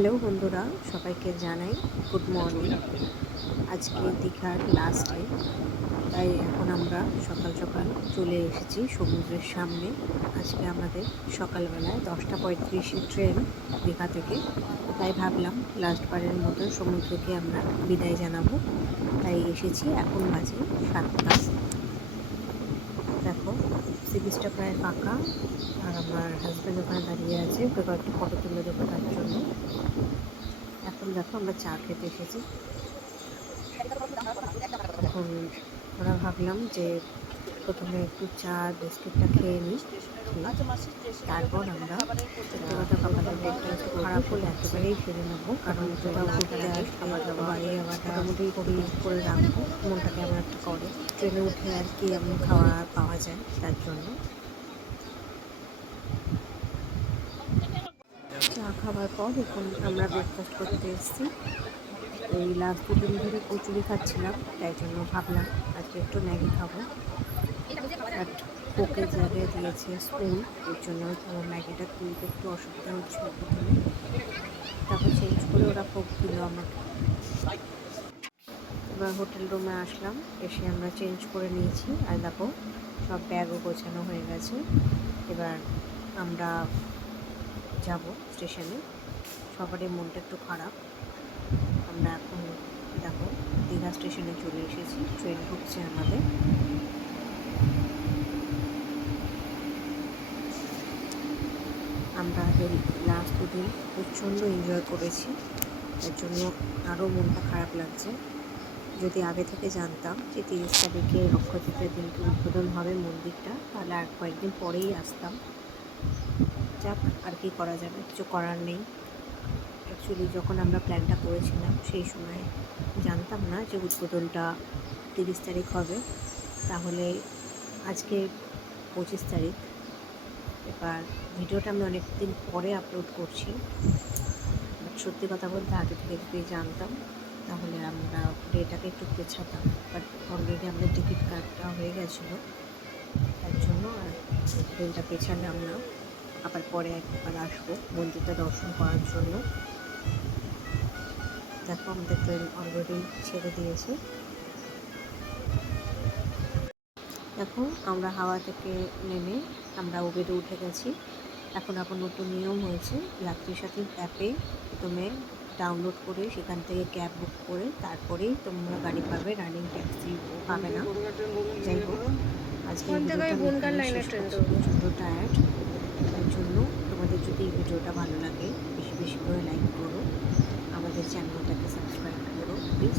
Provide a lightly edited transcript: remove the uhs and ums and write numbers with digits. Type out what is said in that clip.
Hello বন্ধুরা, সবাইকে জানাই গুড মর্নিং। আজকে দীঘার লাস্ট ডে, তাই এখন আমরা সকাল সকাল চলে এসেছি সমুদ্রের সামনে। আজকে আমাদের সকালবেলায় 10:35 ট্রেন দীঘা থেকে, তাই ভাবলাম লাস্টবারের মতো সমুদ্রকে আমরা বিদায় জানাবো। তাই এসেছি, এখন বাজে 7টা। দেখো, সি বিচটা প্রায় ফাঁকা, আর আমার হাজব্যান্ড ওখানে দাঁড়িয়ে আছে, ওকে কয়েকটা ফটো তুলে দেবো তার জন্য। এখন দেখো আমরা চা খেতে এসেছি। এখন আমরা ভাবলাম যে প্রথমে একটু চা বিস্কিটটা খেয়ে নিই, তারপর আমরা সত্যি কথা কপালের ব্রেকটা একটু খারাপ হলে একেবারেই সেরে নেবো, কারণ কোথাও ঘুরতে আসলে বাড়ি যাওয়াটা মোটামুটি করে রাখবো, মনটা কেমন একটা করে। ট্রেনে উঠে আর কি এমন খাওয়া পাওয়া যায়, তার জন্য চা খাওয়ার পর এখন আমরা ব্রেকফাস্ট করতে এসেছি। এই লাস্ট 2 দিন ধরে কচুরি খাচ্ছিলাম, তাই জন্য ভাবলাম আজকে একটু ম্যাগি খাবো। বাট কোকের জায়গায় দিয়েছে স্পুন, এর জন্য আমার ম্যাগিটা তুলতে একটু অসুবিধা হচ্ছিল প্রথমে। তারপর চেঞ্জ করে ওরা কোক দিল আমাকে। এবার হোটেল রুমে আসলাম, এসে আমরা চেঞ্জ করে নিয়েছি, আর দেখো সব ব্যাগও গোছানো হয়ে গেছে। এবার আমরা যাব স্টেশনে। সবারই মনটা একটু খারাপ। আমরা এখন দেখো দীঘা স্টেশনে চলে এসেছি, ট্রেন ঢুকছে আমাদের। আমরা এই লাস্ট 2 দিন প্রচণ্ড এনজয় করেছি, তার জন্য আরও মনটা খারাপ লাগছে। যদি আগে থেকে জানতাম যে 30 তারিখে অক্ষয় তৃতীয়ার দিনকে উদ্বোধন হবে মন্দিরটা, তাহলে আর কয়েকদিন পরেই আসতাম। যাক, আর কি করা যাবে, কিছু করার নেই। অ্যাকচুয়ালি যখন আমরা প্ল্যানটা করেছিলাম সেই সময় জানতাম না যে উদ্বোধনটা 30 তারিখ হবে। তাহলে আজকে 25 তারিখ। এবার ভিডিওটা আমি অনেক দিন পরে আপলোড করছি, বাট সত্যি কথা বলতে আগে থেকে যদি জানতাম তাহলে আমরা ডেটাকে একটু পেছাতাম। বাট অলরেডি আমাদের টিকিট কাটা হয়ে গেছিলো, তার জন্য আর ট্রেনটা পেছালাম না। আবার পরে একবার আসবো মন্দিরটা দর্শন করার জন্য। দেখো আমাদের ট্রেন অলরেডি ছেড়ে দিয়েছে। দেখো আমরা হাওয়া থেকে নেমে আমরা উবেরে উঠে গেছি। এখন নতুন নিয়ম হয়েছে, যাত্রী সাথী অ্যাপে প্রথমে ডাউনলোড করে সেখান থেকে ক্যাব বুক করে তারপরেই তোমরা গাড়ি পাবে, রানিং ট্যাক্সি পাবে না। যাই হোক, আজকে প্রচণ্ড টায়ার্ড, তার জন্য তোমাদের যদি এই ভিডিওটা ভালো লাগে বেশি বেশি করে লাইক করো, আমাদের চ্যানেলটাকে সাবস্ক্রাইব করো প্লিজ।